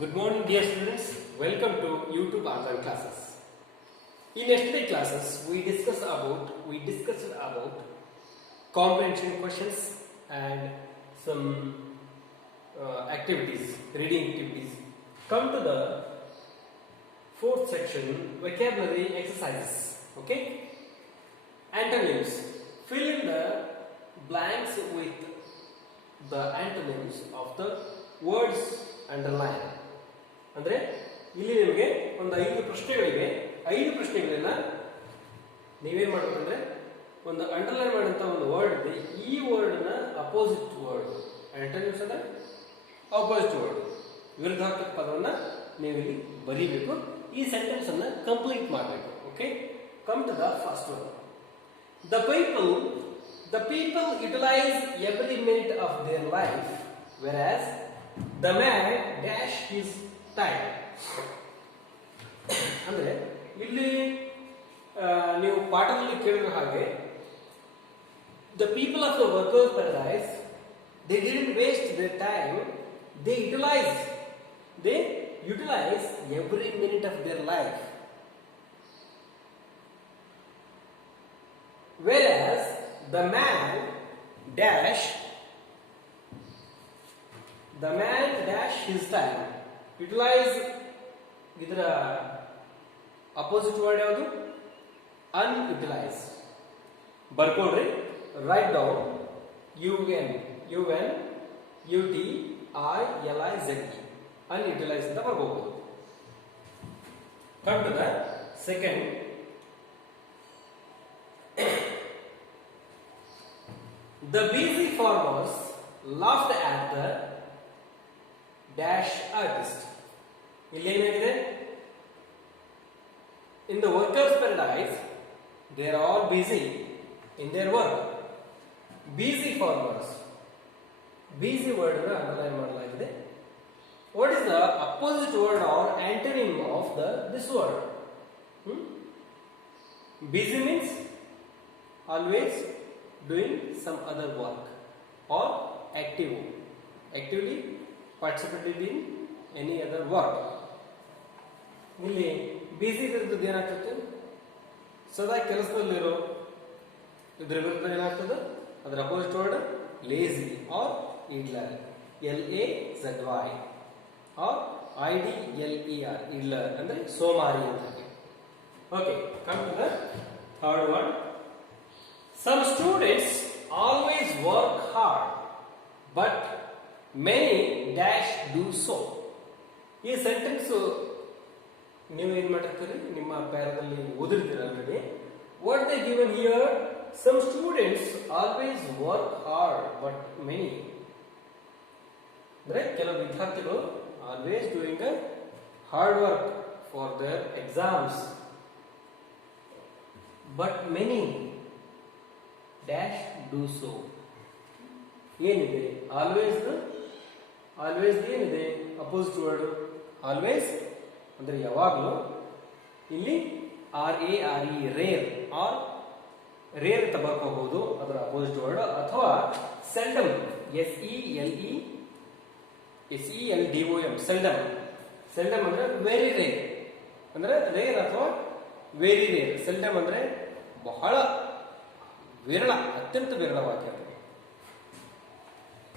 Good morning, dear students. Welcome to YouTube online classes. In yesterday's classes, we discussed about comprehension questions and some activities, reading activities. Come to the fourth section, vocabulary exercises. Okay. Antonyms. Fill in the blanks with the antonyms of the words underline. ಅಂದ್ರೆ ಇಲ್ಲಿ ನಿಮಗೆ ಒಂದು 5 ಪ್ರಶ್ನೆಗಳಿವೆ. 5 ಪ್ರಶ್ನೆಗಳನ್ನ ನೀವೇನ್ ಮಾಡಬೇಕಂದ್ರೆ ಒಂದು underline ಮಾಡಿದಂತ ಒಂದು ವರ್ಡ್ ಇದೆ. ಈ ವರ್ಡ್ ನ ಅಪೋಸಿಟ್ ವರ್ಡ್ ಆಂಟೋನಿಮ್ಸ್ ಅಂದ್ರೆ ಅಪೋಸಿಟ್ ವರ್ಡ್, ವಿರುದ್ಧಾರ್ಥಕ ಪದವನ್ನ ನೀವು ಇಲ್ಲಿ ಬರೀಬೇಕು. ಈ ಸೆಂಟೆನ್ಸ್ ಅನ್ನ ಕಂಪ್ಲೀಟ್ ಮಾಡಬೇಕು. Okay, come to the first one. The people utilize every minute of their life, whereas the man dash his time. ಅಂದ್ರೆ ಇಲ್ಲಿ ನೀವು ಪಾಠದಲ್ಲಿ ಕೇಳಿದ ಹಾಗೆ the people of the workers paradise, they didn't waste their time, they utilize every minute of their life, whereas the man dash his time. Utilize ಇದರ opposite word ಯಾವುದು? Unutilise. ಬರ್ಕೊಳ್ರಿ, write down. UNUTILIZE unutilise ಅಂತ ಬರ್ಕೋಬಹುದು. Come to the second. The busy farmers laughed at the dash artist. ಇಲ್ಲಿ ಏನಾಗಿದೆ? In the workers paradise, they are all busy in their work. Busy farmers. Busy word ಅನ್ನು underline ಮಾಡಲಾಗಿದೆ. What is the opposite word or antonym of this word? Busy means always doing some other work or actively participated in any other work. ಇಲ್ಲಿ ಬಿಸಿ ವಿರುದ್ಧ ಏನಾಗ್ತದೆ? ಸದಾ ಕೆಲಸದಲ್ಲಿರೋ ಇದ್ರ ವಿರುದ್ಧ ಏನಾಗ್ತದೆ? ಅದರ opposite word lazy or idler. LAZY or IDLER idler ಅಂದ್ರೆ ಸೋಮಾರಿ ಅಂತ. Okay, come to the third word. Some students always work hard, but many dash do so. ಈ ಸೆಂಟೆನ್ಸ್ ನೀವು ಏನ್ ಮಾಡಿರ್ತೀರಿ, ನಿಮ್ಮ ಪ್ಯಾರದಲ್ಲಿ ಓದಿರ್ತೀರ already. What they given here? Some students always work hard but many. ಅಂದ್ರೆ ಕೆಲವು ವಿದ್ಯಾರ್ಥಿಗಳು always doing a hard work for their exams, but many dash do so. ಏನಿದೆ? ಆಲ್ವೇಸ್ ಏನಿದೆ? ಅಪೋಸಿಟ್ ವರ್ಡ್ ಆಲ್ವೇಸ್ ಅಂದ್ರೆ ಯಾವಾಗಲೂ. ಇಲ್ಲಿ RARE ರೇರ್ ಆರ್ ರೇರ್ ಅಂತ ಬರ್ಕೋಬಹುದು, ಅದರ ಅಪೋಸಿಟ್ ವರ್ಡ್. ಅಥವಾ ಸೆಲ್ಡಮ್, SELDOM ಸೆಲ್ಡಮ್. ಸೆಲ್ಡಮ್ ಅಂದ್ರೆ ವೆರಿ ರೇರ್, ಅಂದ್ರೆ ರೇರ್ ಅಥವಾ ವೆರಿ ರೇರ್. ಸೆಲ್ಡಮ್ ಅಂದ್ರೆ ಬಹಳ ವಿರಳ, ಅತ್ಯಂತ ವಿರಳವಾಗಿರುತ್ತೆ.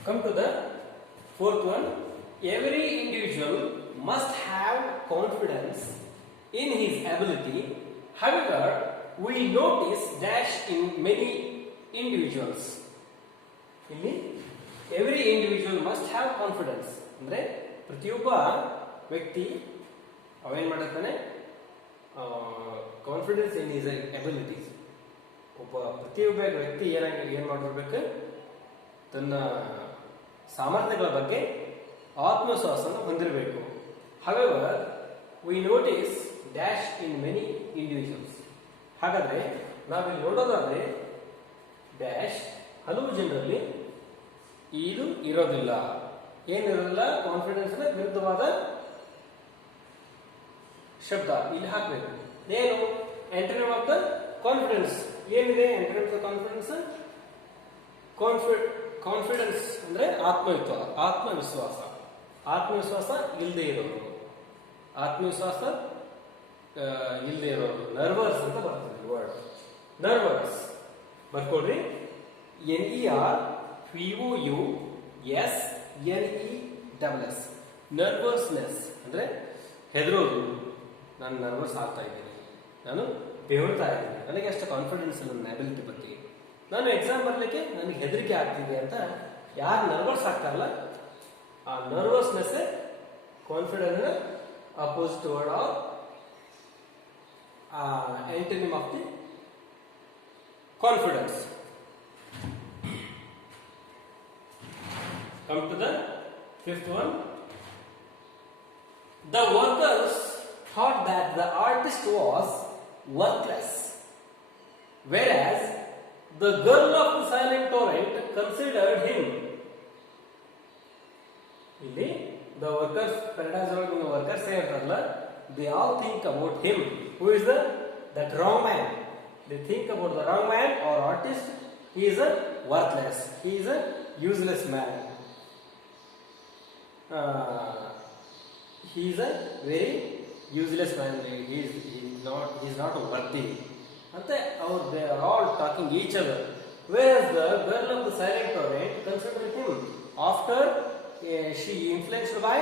Come to the fourth one. Every individual must have confidence in his ability. However, we notice dash in many individuals. ಇಲ್ಲಿ every individual must have confidence ಅಂದ್ರೆ ಪ್ರತಿಯೊಬ್ಬ ವ್ಯಕ್ತಿ ಅವೇನ್ ಮಾಡುತ್ತಾನೆ? Confidence in his abilities. ಪ್ರತಿಯೊಬ್ಬ ವ್ಯಕ್ತಿ ಏನ್ ಮಾಡಿರ್ಬೇಕು? ತನ್ನ ಸಾಮರ್ಥ್ಯಗಳ ಬಗ್ಗೆ ಆತ್ಮವಿಶ್ವಾಸವನ್ನು ಹೊಂದಿರಬೇಕು. However, we notice dash in many individuals. ಹಾಗಾದ್ರೆ ನಾವಿಲ್ಲಿ ನೋಡೋದಾದ್ರೆ ಡ್ಯಾಶ್ ಹಲವು ಜನರಲ್ಲಿ ಇದು ಇರೋದಿಲ್ಲ. ಏನಿರೋದಿಲ್ಲ? ಕಾನ್ಫಿಡೆನ್ಸ್ ವಿರುದ್ಧವಾದ ಶಬ್ದ ಇಲ್ಲಿ ಹಾಕಬೇಕು. ಏನು ಆಂಟೋನಿಮ್ ಆಫ್ ದ ಕಾನ್ಫಿಡೆನ್ಸ್? ಏನಿದೆ antonym of the confidence? Confidence ಅಂದ್ರೆ ಆತ್ಮವಿಶ್ವಾಸ. ಆತ್ಮವಿಶ್ವಾಸ ಇಲ್ಲದೆ ಇರೋರು, ಆತ್ಮವಿಶ್ವಾಸ ಇಲ್ಲದೆ ಇರೋರು, ನರ್ವಸ್ ಅಂತ ಬರ್ತದೆ ವರ್ಡ್. ನರ್ವಸ್ ಬರ್ಕೊಡ್ರಿ. NERVOUSNESS. ನರ್ವಸ್ನೆಸ್ ಅಂದ್ರೆ ಹೆದರೋದು. ನಾನು ನರ್ವಸ್ ಆಗ್ತಾ ಇದ್ದೀನಿ, ನಾನು ಬೆವರ್ತಾ ಇದ್ದೀನಿ, ನನಗೆ ಅಷ್ಟು ಕಾನ್ಫಿಡೆನ್ಸ್ ಇಲ್ಲ ನನ್ನ ಅಬಿಲಿಟಿ ಬಗ್ಗೆ, ನಾನು ಎಕ್ಸಾಮ್ ಬರಲಿಕ್ಕೆ ನನಗೆ ಹೆದರಿಕೆ ಆಗ್ತಿದೆ ಅಂತ ಯಾರು ನರ್ವಸ್ ಆಗ್ತಾರಲ್ಲ, ಆ nervousness confidence opposite word of ಆಂಟೋನಿಮ್ of the confidence. Come to the fifth one. The workers thought that the artist was worthless, whereas the girl of the silent torrent considered him. ಇಲ್ಲಿ the workers, paradise ಒಳಗೆ the workers ಹೇಳ್ತಾರಲ್ಲ, they all think about him. Who is that wrong man? They think about the wrong man or artist. He is a worthless. He is a useless man. He is a very useless man. He is not worthy. Ante they are all talking each other. Whereas the girl of the silent torrent considered him after she influenced by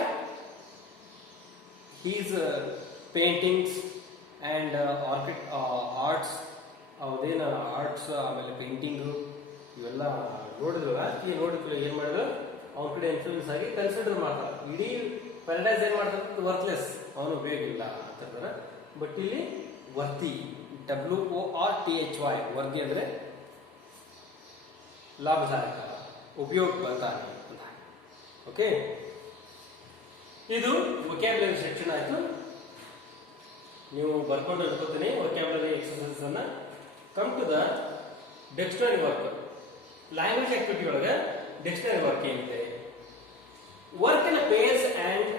his paintings and arts. ಅದೇನ arts ಆಮೇಲೆ painting ಇವೆಲ್ಲ ನೋಡಿದ್ರಲ್ಲ, ಈ ನೋಡಿದ್ರೆ ಏನು ಮಾಡಿದ್ರು, ಅವ್ರ ಕಡೆ ಇನ್ಫ್ಲೂಯೆನ್ಸ್ ಆಗಿ ಕನ್ಸಿಡರ್ ಮಾಡ್ತಾರೆ. ಇಡೀ ಪ್ಯಾರಡೈಸ್ ಏನ್ ಮಾಡ್ತಾರೆ, ವರ್ತ್ಲೆಸ್, ಅವನು ಬೇಕಿಲ್ಲ ಅಂತ ಹೇಳ್ತಾರೆ. ಬಟ್ ಇಲ್ಲಿ ವರ್ತಿ, WORTHY, ವರ್ಗಿ ಅಂದ್ರೆ ಲಾಭದಾಯಕ, ಉಪಯೋಗ ಬರ್ತಾನೆ ಅಂತ. ಓಕೆ, ಇದು ವೊಕ್ಯಾಬ್ಯುಲರಿ ಸೆಕ್ಷನ್ ಆಯ್ತು. ನೀವು ಬರ್ಕೊಂಡು ಅನ್ಕೋತೀನಿ ವೊಕ್ಯಾಬ್ಯುಲರಿ ಎಕ್ಸರ್ಸೈಸ್ ಅನ್ನ. Come to the dictionary work. Language activity ಒಳಗೆ ಡಿಕ್ಷನರಿ ವರ್ಕ್ ಏನಿದೆ, work in pairs and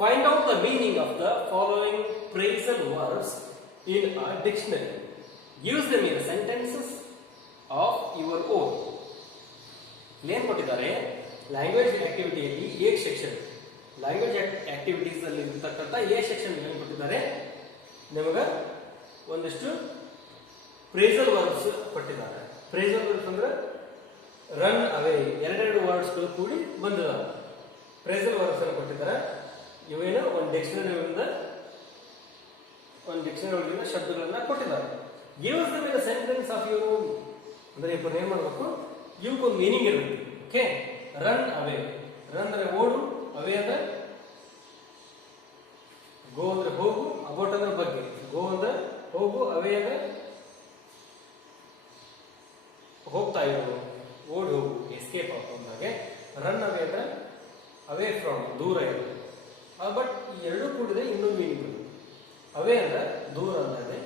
find out the meaning of the following phrasal words in a dictionary. Use them in sentences of your own. ಏನ್ ಕೊಟ್ಟಿದ್ದಾರೆ, language ಆಕ್ಟಿವಿಟಿಯಲ್ಲಿ A section, language activities ಅಲ್ಲಿ ಇರತಕ್ಕಂಥ A section ಏನ್ ಕೊಟ್ಟಿದ್ದಾರೆ, ನಿಮಗೆ ಒಂದಿಷ್ಟು ಫ್ರೇಸಲ್ ವರ್ಬ್ಸ್ ಕೊಟ್ಟಿದ್ದಾರೆ. ಫ್ರೇಸಲ್ ವರ್ಬ್ಸ್ ಅಂದ್ರೆ ರನ್ ಅವೇ, ಎರಡೆರಡು ವರ್ಡ್ಸ್ಗಳು ಕೂಡಿ ಬಂದಿದ್ದಾವೆ. ಫ್ರೇಸಲ್ ವರ್ಬ್ಸ್ ಅನ್ನು ಕೊಟ್ಟಿದ್ದಾರೆ. ಇವೇನು ಒಂದು ಡಿಕ್ಷನರಿ ಒಳಗಿನ ಶಬ್ದಗಳನ್ನ ಕೊಟ್ಟಿದ್ದಾರೆ. Use them in the sentence of your own. ಅಂದ್ರೆ ಇಬ್ಬರು ಏನ್ ಮಾಡಬೇಕು, ಇವಕ್ಕೊಂದು ಮೀನಿಂಗ್ ಇರುತ್ತೆ. ಓಕೆ, ರನ್ ಅವೇ, ರನ್ ಅಂದ್ರೆ ಓಡು, ಅವೇ ಅಂದ್ರೆ ಗೋ ಅಂದ್ರೆ ಹೋಗು, ಅಬೌಟ್ ಅಂದ್ರೆ ಬಗ್ಗೆ, ಗೋ ಅಂದ್ರೆ ಹೋಗು, ಅವೇ ಅಂದ್ರೆ ಹೋಗ್ತಾ ಇರೋದು, ಓಡಿ ಹೋಗು, ಎಸ್ಕೇಪ್ ಹಾಗೆ. ರನ್ ಅವೇ ಅಂದ್ರೆ ಅವೇ ಫ್ರಮ್, ದೂರ ಇರೋದು. ಬಟ್ ಈ ಎರಡೂ ಕೂಡಿದೆ ಇನ್ನೊಂದು ಮೀನಿಂಗ್. ಅವೇ ಅಂದ್ರೆ ದೂರ ಅಂದಾಗೆ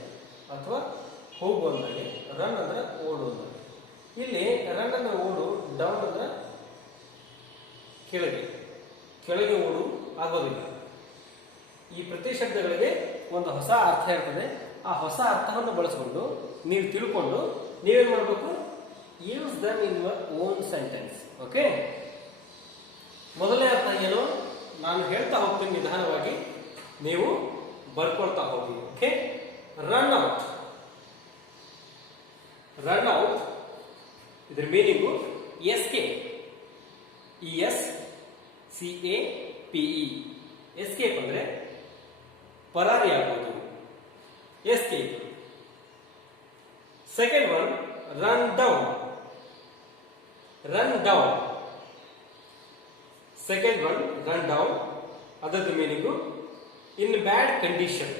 ಅಥವಾ ಹೋಗು ಅಂದಾಗೆ, ರನ್ ಅಂದ್ರೆ ಓಡು ಅಂದಾಗೆ. ಇಲ್ಲಿ ರನ್ ಅಂದ್ರೆ ಓಡು, ಡೌನ್ ಅಂದ್ರೆ ಕೆಳಗೆ ಓಡು ಆಗೋದಿಲ್ಲ. ಈ ಪ್ರತಿ ಶಬ್ದಗಳಿಗೆ ಒಂದು ಹೊಸ ಅರ್ಥ ಇರ್ತದೆ. ಆ ಹೊಸ ಅರ್ಥವನ್ನು ಬಳಸಿಕೊಂಡು ನೀವು ತಿಳ್ಕೊಂಡು ನೀವೇನ್ ಮಾಡಬೇಕು, use them in your own sentence. Okay, ಮೊದಲನೇ ಅರ್ಥ ಏನು, ನಾನು ಹೇಳ್ತಾ ಹೋಗ್ತೀನಿ ನಿಧಾನವಾಗಿ, ನೀವು ಬರ್ಕೊಳ್ತಾ ಹೋಗಿ. Okay, run out. Run out ಇದ್ರ ಮೀನಿಂಗು ಎಸ್ಕೇಪ್, ESCAPE. ಎಸ್ಕೇಪ್ ಅಂದ್ರೆ ಪರಾರಿಯಾಗೋದು, escape. Second one, run down. Run down, second one run down. ಅದರದ್ದು meaning in bad condition.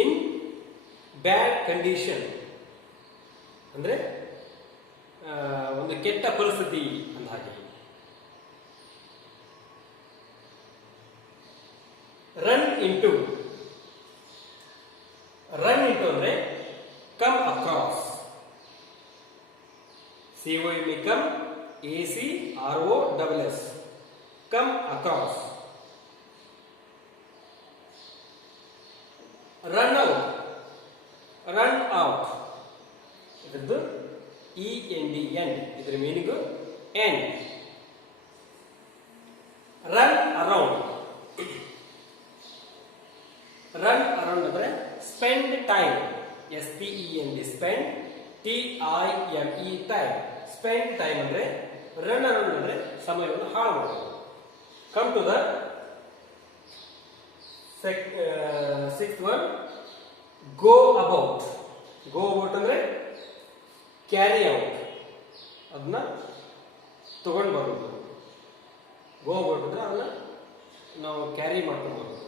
In bad condition ಅಂದ್ರೆ ಒಂದು ಕೆಟ್ಟ ಪರಿಸ್ಥಿತಿ ಅಂದ ಹಾಗೆ. ರನ್ ಇಂಟು, ರನ್ ಇಂಟು ಅಂದ್ರೆ come across, COME come, ACROSS, come across. Run out, run out ಇದ್ರದ್ದು END, end. ಇದ್ರ meaning end. SPEND spend, TIME time. Spend time ಅಂದ್ರೆ ರನ್ ಅರೌಂಡ್ ಅಂದ್ರೆ ಸಮಯವನ್ನು ಹಾಳು ಮಾಡೋದು. Come to the sixth one, go about. Go about ಅಂದ್ರೆ carry out, ಅದನ್ನ ತಗೊಂಡು ಬರೋದು. ಗೋ ಅಬೌಟ್ ಅಂದ್ರೆ ಅದನ್ನ ನಾವು ಕ್ಯಾರಿ ಮಾಡ್ಕೊಂಡು ಬರೋದು,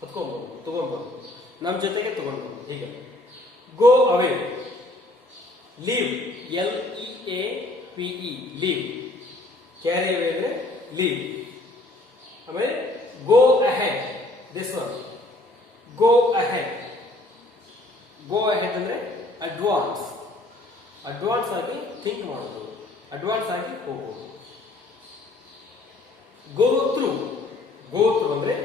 ಹೊತ್ಕೊಂಡ್ಬರೋದು, ತಗೊಂಡ್ಬರೋದು, ನಮ್ಮ ಜೊತೆಗೆ ತಗೊಂಡ್ಬರೋದು. ಹೀಗೆ go away. Leave, LEAVE, leave. Carry away ಅಂದ್ರೆ ಲೀವ್. ಆಮೇಲೆ go ahead, this one, go ahead. Go ahead ಅಂದ್ರೆ ಅಡ್ವಾನ್ಸ್, ಅಡ್ವಾನ್ಸ್ ಆಗಿ ಥಿಂಕ್ ಮಾಡೋದು, ಅಡ್ವಾನ್ಸ್ ಆಗಿ ಹೋಗೋದು. ಗೋ ಥ್ರೂ, ಗೋ ಥ್ರೂ ಅಂದ್ರೆ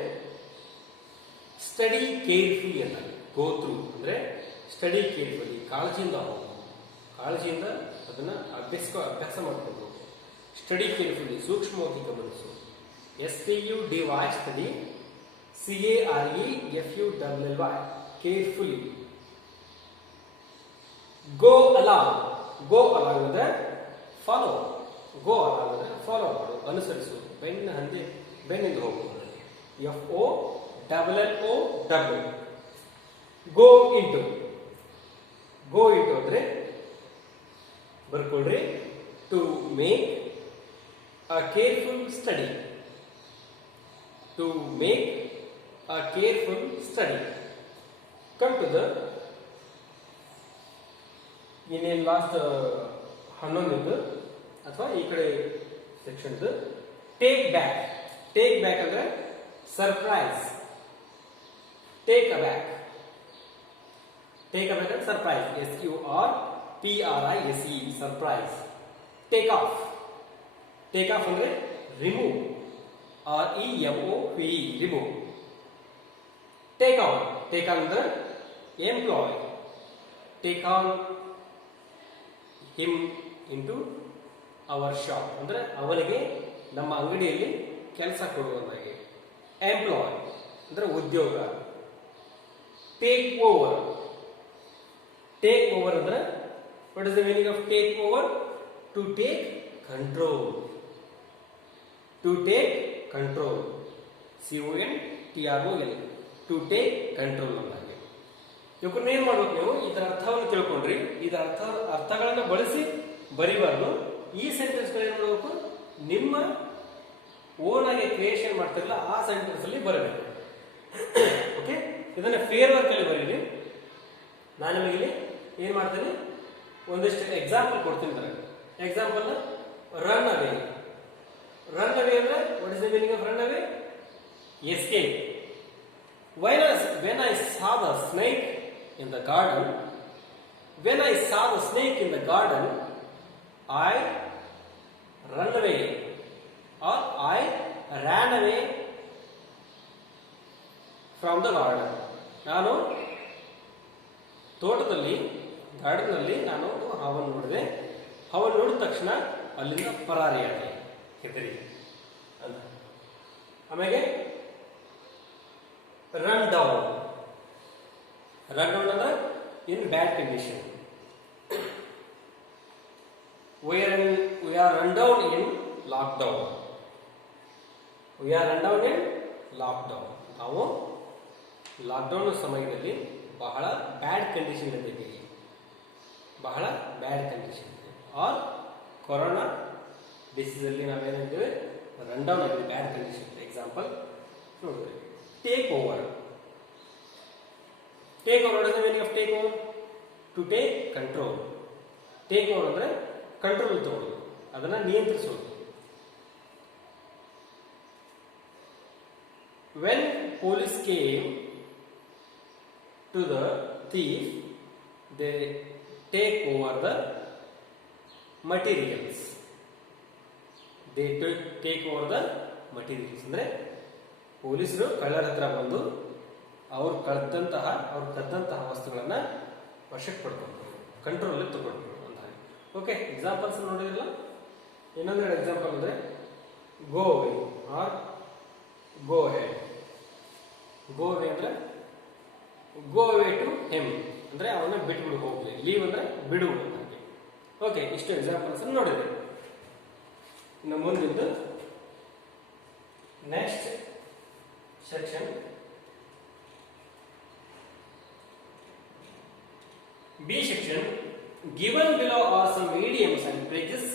ಸ್ಟಡಿ ಕೇರ್ಫುಲಿ ಅಂತ. ಗೋ ಥ್ರೂ ಅಂದ್ರೆ ಸ್ಟಡಿ ಕೇರ್ಫುಲಿ, ಕಾಳಜಿಯಿಂದ ಹೋಗೋದು, ಕಾಳಜಿಯಿಂದ ಅದನ್ನ ಅಭ್ಯಾಸ ಮಾಡ್ಕೊಂಡು. ಸ್ಟಡಿ ಕೇರ್ಫುಲಿ, ಸೂಕ್ಷ್ಮವಾಗಿ ಗಮನಿಸು. STUDY study, CAREFULLY carefully. Go along, go along ಅಂದ್ರೆ ಫಾಲೋ, ಗೋ ಅಲಾಂಗ್ ಅಂದ್ರೆ ಫಾಲೋ ಮಾಡು, ಅನುಸರಿಸು, ಬೆನ್ನಿಂದ ಹೋಗು. FOLLOW. Go into, go into ಅಂದ್ರೆ ಬರ್ಕೊಳ್ರಿ, to make a careful study, to make a careful study. Come to the ಇನ್ನೇನು ಲಾಸ್ಟ್ 11 ಅಥವಾ ಈ ಕಡೆ section, take back. Take back ಅಂದ್ರೆ surprise. Take a back, take a back ಅಂದ್ರೆ surprise, SURPRISE, surprise. Take off, take off ಅಂದ್ರೆ remove, REMOVE, remove. Take on, take on ಅಂದ್ರೆ employ. Take on him into our shop ಅಂದ್ರೆ ಅವನಿಗೆ ನಮ್ಮ ಅಂಗಡಿಯಲ್ಲಿ ಕೆಲಸ ಕೊಡುವುದಾಗಿ. ಎಂಪ್ಲಾಯ್ ಅಂದ್ರೆ ಉದ್ಯೋಗ. ಟೇಕ್ ಓವರ್, ಟೇಕ್ ಓವರ್ ಅಂದ್ರೆ what is the meaning of take over? To take control, to take control, CONTROL, to take control ನಮಗೆ. ಇವಕ್ಕನ್ನ ಏನ್ ಮಾಡ್ಬೇಕು ನೀವು? ಇದರ ಅರ್ಥವನ್ನು ತಿಳ್ಕೊಂಡ್ರಿ, ಇದರ ಅರ್ಥಗಳನ್ನು ಬಳಸಿ ಬರಿಬಾರ್ದು. ಈ ಸೆಂಟೆನ್ಸ್ ಏನ್ ಮಾಡಬೇಕು? ನಿಮ್ಮ ಓನ್ ಆಗಿ ಕ್ರಿಯೇಷನ್ ಮಾಡ್ತಿರಲ್ಲ ಆ ಸೆಂಟೆನ್ಸ್ ಅಲ್ಲಿ ಬರಬೇಕು. ಓಕೆ, ಇದನ್ನ ಫೇರ್ ವರ್ಕ್ ಅಲ್ಲಿ ಬರೀರಿ. ನಾನು ನಿಮಗೆ ಏನ್ ಮಾಡ್ತೀನಿ, ಒಂದಿಷ್ಟು ಎಕ್ಸಾಂಪಲ್ ಕೊಡ್ತೀನಿ. Example, run away. Run away ಅಂದ್ರೆ what is the meaning of run away? Escape. When I saw the snake in the garden, when I saw the snake in the garden, I ran away, or I ran away from the garden. ನಾನು ತೋಟದಲ್ಲಿ, garden ಅಲ್ಲಿ ನಾನು ಹಾವನ್ನು ನೋಡಿದೆ. ಹಾವನ್ನು ನೋಡಿದ ತಕ್ಷಣ ಅಲ್ಲಿಂದ ಪರಾರಿಯಾದೆ, ಹೆದರಿ ಅಂತ. ಆಮೇಲೆ ರನ್ ಡೌನ್. ರನ್ ಡೌನ್ ಅಂದ್ರೆ in bad condition. We are run down in lockdown. We are run down in lockdown. ನಾವು ಲಾಕ್ಡೌನ್ ಸಮಯದಲ್ಲಿ ಬಹಳ ಬ್ಯಾಡ್ ಕಂಡೀಷನ್ ಇದ್ದೀವಿ, ಬಹಳ bad condition. Or corona disease ಅಲ್ಲಿ ನಾವೇನಿದ್ದೇವೆ, ರನ್ ಡೌನ್ ಆಗಿದೆ, ಬ್ಯಾಡ್ ಕಂಡೀಷನ್. ಎಕ್ಸಾಂಪಲ್ ನೋಡಿದ್ರೆ take over. Take over is the meaning of take over? To take control. Take over ಅಂದ್ರೆ ಕಂಟ್ರೋಲ್ ತಗೊಳ್ಳೋದು, ಅದನ್ನ ನಿಯಂತ್ರಿಸೋದು. When police came to the thief, they take over the materials. They take over the materials ಅಂದ್ರೆ ಪೊಲೀಸರು ಕಳ್ಳರ ಹತ್ರ ಬಂದು ಅವ್ರು ಕದ್ದಂತಹ ವಸ್ತುಗಳನ್ನ ವಶಕ್ಕೆ ಪಡ್ಕೊಂಡ್ರು, ಕಂಟ್ರೋಲ್ ತಗೊಂಡ್ರು ಅಂತ. ಓಕೆ, ಎಕ್ಸಾಂಪಲ್ಸ್ ನೋಡಿದ್ರಲ್ಲ. ಇನ್ನೊಂದು ಎಕ್ಸಾಂಪಲ್ ಅಂದ್ರೆ ಗೋ ಅವೇ ಆರ್ ಗೋ ಹೆಡ್. ಗೋ ಅವೇ ಅಂದ್ರೆ ಗೋ ಅವೇ ಟು ಹಿಮ್. ಅಂದ್ರೆ ಅವನ್ನ ಬಿಟ್ಬಿಡು ಹೋಗ್ಲಿ, ಲೀವ್ ಅಂದ್ರೆ ಬಿಡು ಹಾಗೆ. ಓಕೆ, ಇಷ್ಟು ಎಕ್ಸಾಂಪಲ್ಸ್ ನೋಡಿದ್ರೆ ಇನ್ನು ಮುಂದಿದ್ದು next section B section. Given below are some idioms and phrases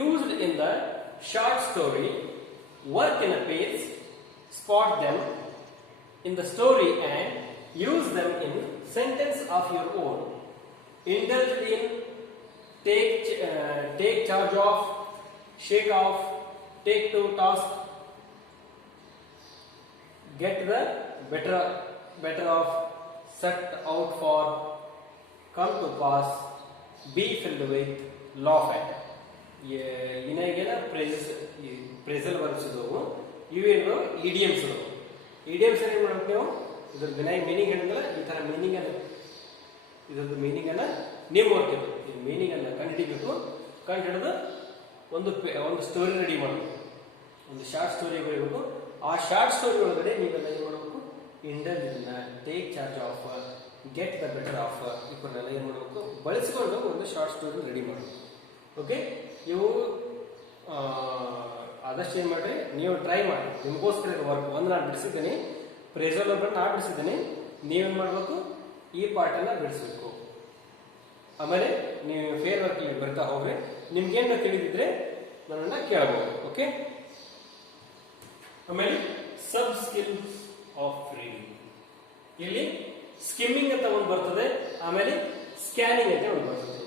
used in the short story. Work in a page, spot them in the story and use them in sentence of your own. Indulge in, take charge of, shake off, take to task, get the better of, set out for, come to pass, be filled with, laugh at. ಇನ್ನಾಗೆಲ್ಲ phrasal verbs ಇದಾವು, ಇವೇನು idioms ಇದಾವು. Idioms ಏನು ಮಾಡ್ಬೇಕು ನೀವು, ಇದ್ರ meaning ಹೇಳಿದ್ರೆ ಈ ತರ ಮೀನಿಂಗ್ ಅನ್ನ, ಇದ್ರದ್ದು ಮೀನಿಂಗ್ ಅನ್ನ ನೀವು ಓದ್ತೀವಿ. ಈ ಮೀನಿಂಗ್ ಅನ್ನ ಕಂಡುಹಿಡಿಬೇಕು. ಕಂಡುಹಿಡಿದು ಒಂದು ಸ್ಟೋರಿ ರೆಡಿ ಮಾಡಬೇಕು, ಒಂದು ಶಾರ್ಟ್ ಸ್ಟೋರಿ ಬರೀಬೇಕು. ಆ ಶಾರ್ಟ್ ಸ್ಟೋರಿ ಒಳಗಡೆ ನೀವೆಲ್ಲ ಏನು ಮಾಡಬೇಕು, ಇಂಡಲ್ ಇದನ್ನ, take charge of, get the better of, ಇವನ್ನೆಲ್ಲ ಏನು ಮಾಡಬೇಕು ಬಳಸಿಕೊಂಡು ಒಂದು ಶಾರ್ಟ್ ಸ್ಟೋರಿ ರೆಡಿ ಮಾಡಬೇಕು. ಓಕೆ, ಇವು ಆದಷ್ಟು ಏನು ಮಾಡಿರಿ, ನೀವು ಟ್ರೈ ಮಾಡಿ. ನಿಮಗೋಸ್ಕರ ಇದು ವರ್ಕ್ ಒಂದು ನಾನು ಬಿಡಿಸಿದ್ದೀನಿ, ಪ್ರೇಸಲ್ ಒಬ್ಬರು ನಾನು ಬಿಡಿಸಿದ್ದೀನಿ. ನೀವೇನು ಮಾಡಬೇಕು, ಈ ಪಾರ್ಟನ್ನು ಬಿಡಿಸ್ಬೇಕು. ಆಮೇಲೆ ನೀವು ಫೇರ್ ವರ್ಕಲ್ಲಿ ಬರ್ತಾ ಹೋಗ್ರಿ. ನಿಮ್ಗೇನು ತಿಳಿದಿದ್ರೆ ನನ್ನನ್ನು ಕೇಳಬಹುದು. ಓಕೆ, ಆಮೇಲೆ ಸಬ್ ಸ್ಕಿಲ್ಸ್ ಆಫ್ ರೀಡಿಂಗ್. ಇಲ್ಲಿ ಸ್ಕಿಮ್ಮಿಂಗ್ ಅಂತ ಒಂದು ಬರ್ತದೆ, ಆಮೇಲೆ ಸ್ಕ್ಯಾನಿಂಗ್ ಅಂತ ಒಂದು ಬರ್ತದೆ.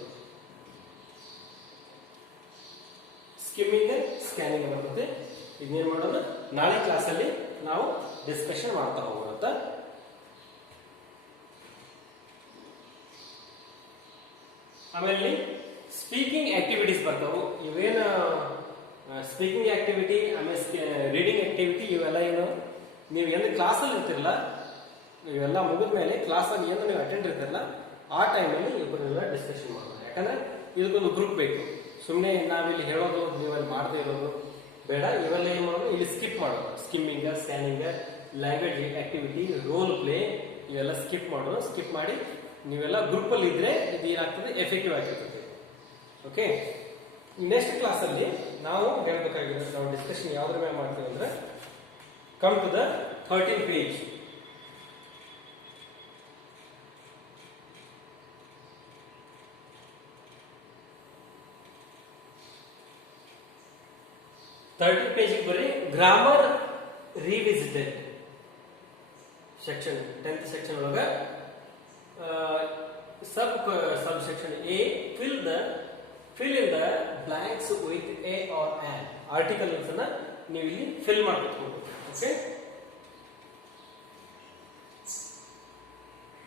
ಸ್ಕಿಮ್ಮಿಂಗ್ ಸ್ಕ್ಯಾನಿಂಗ್ ಬರ್ತದೆ. ಇದನ್ನೇನು ಮಾಡೋದು, ನಾಳೆ ಕ್ಲಾಸಲ್ಲಿ ನಾವು ಡಿಸ್ಕಷನ್ ಮಾಡ್ತಾ ಹೋಗೋಣ. ಆಮೇಲೆ ಸ್ಪೀಕಿಂಗ್ ಆಕ್ಟಿವಿಟೀಸ್ ಬರ್ತಾವು. ಇವೇನು ಸ್ಪೀಕಿಂಗ್ ಆಕ್ಟಿವಿಟಿ, ಆಮೇಲೆ ರೀಡಿಂಗ್ ಆಕ್ಟಿವಿಟಿ, ಇವೆಲ್ಲ ಏನು ನೀವು ಏನು ಕ್ಲಾಸಲ್ಲಿ ಇರ್ತಿರಲ್ಲ, ಇವೆಲ್ಲ ಮುಗಿದ ಮೇಲೆ ಕ್ಲಾಸಲ್ಲಿ ಏನು ನೀವು ಅಟೆಂಡ್ ಇರ್ತಿರಲ್ಲ, ಆ ಟೈಮಲ್ಲಿ ಇವರೆಲ್ಲ ಡಿಸ್ಕಷನ್ ಮಾಡೋದು. ಯಾಕಂದ್ರೆ ಇದಕ್ಕೊಂದು ಗ್ರೂಪ್ ಬೇಕು. ಸುಮ್ಮನೆ ನಾವಿಲ್ಲಿ ಹೇಳೋದು ನೀವಲ್ಲಿ ಮಾಡದೇ ಇರೋದು ಬೇಡ. ಇವೆಲ್ಲ ಏನು ಮಾಡೋದು, ಇಲ್ಲಿ ಸ್ಕಿಪ್ ಮಾಡೋದು. Skimming, scanning, language activity, role play, ಇವೆಲ್ಲ ಸ್ಕಿಪ್ ಮಾಡೋದು. ಸ್ಕಿಪ್ ಮಾಡಿ ನೀವೆಲ್ಲ ಗ್ರೂಪಲ್ಲಿ ಇದ್ರೆ ಇದು ಏನಾಗ್ತದೆ, ಎಫೆಕ್ಟಿವ್ ಆಗಿರ್ತದೆ. ಓಕೆ, ನೆಕ್ಸ್ಟ್ ಕ್ಲಾಸಲ್ಲಿ ನಾವು ಹೇಳ್ಬೇಕಾಗಿರೋದು, ನಾವು ಡಿಸ್ಕಷನ್ ಯಾವ್ದ್ರ ಮೇಲೆ ಮಾಡ್ತೀವಿ ಅಂದ್ರೆ, ಕಮ್ ಟು ದ 13 ಪೇಜ್. ಪೇಜಿಗೆ ಬರೀ grammar revisited section, 10th section ಒಳಗ sub section A, fill in the blanks with a or an. Articles ಅನ್ನ ನೀವು ಇಲ್ಲಿ ಫಿಲ್ ಮಾಡ್ಬೇಕು. ಓಕೆ,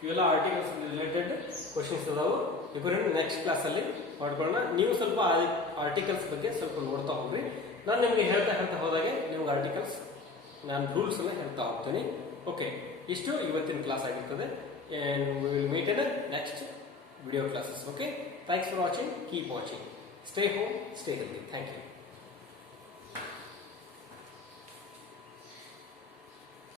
ಇವೆಲ್ಲ ಆರ್ಟಿಕಲ್ಸ್ ರಿಲೇಟೆಡ್ ಕ್ವಶನ್ಸ್ ಅದಾವು. ಇಬ್ಬರು ನೆಕ್ಸ್ಟ್ ಕ್ಲಾಸ್ ಅಲ್ಲಿ ಮಾಡ್ಕೊಳ್ಳೋಣ. ನೀವು ಸ್ವಲ್ಪ ಆರ್ಟಿಕಲ್ಸ್ ಬಗ್ಗೆ ಸ್ವಲ್ಪ ನೋಡ್ತಾ ಹೋಗ್ರಿ. ನಾನು ನಿಮ್ಗೆ ಹೇಳ್ತಾ ಹೋದಾಗೆ ನಿಮ್ಗೆ ಆರ್ಟಿಕಲ್ಸ್ ನಾನು ರೂಲ್ಸ್ ಎಲ್ಲ ಹೇಳ್ತಾ ಹೋಗ್ತೀನಿ. ಓಕೆ, ಇಷ್ಟು ಇವತ್ತಿನ ಕ್ಲಾಸ್ ಆಗಿರ್ತದೆ. and we will meet in the next video classes. Okay, thanks for watching. Keep watching. Stay home, stay healthy. Thank you.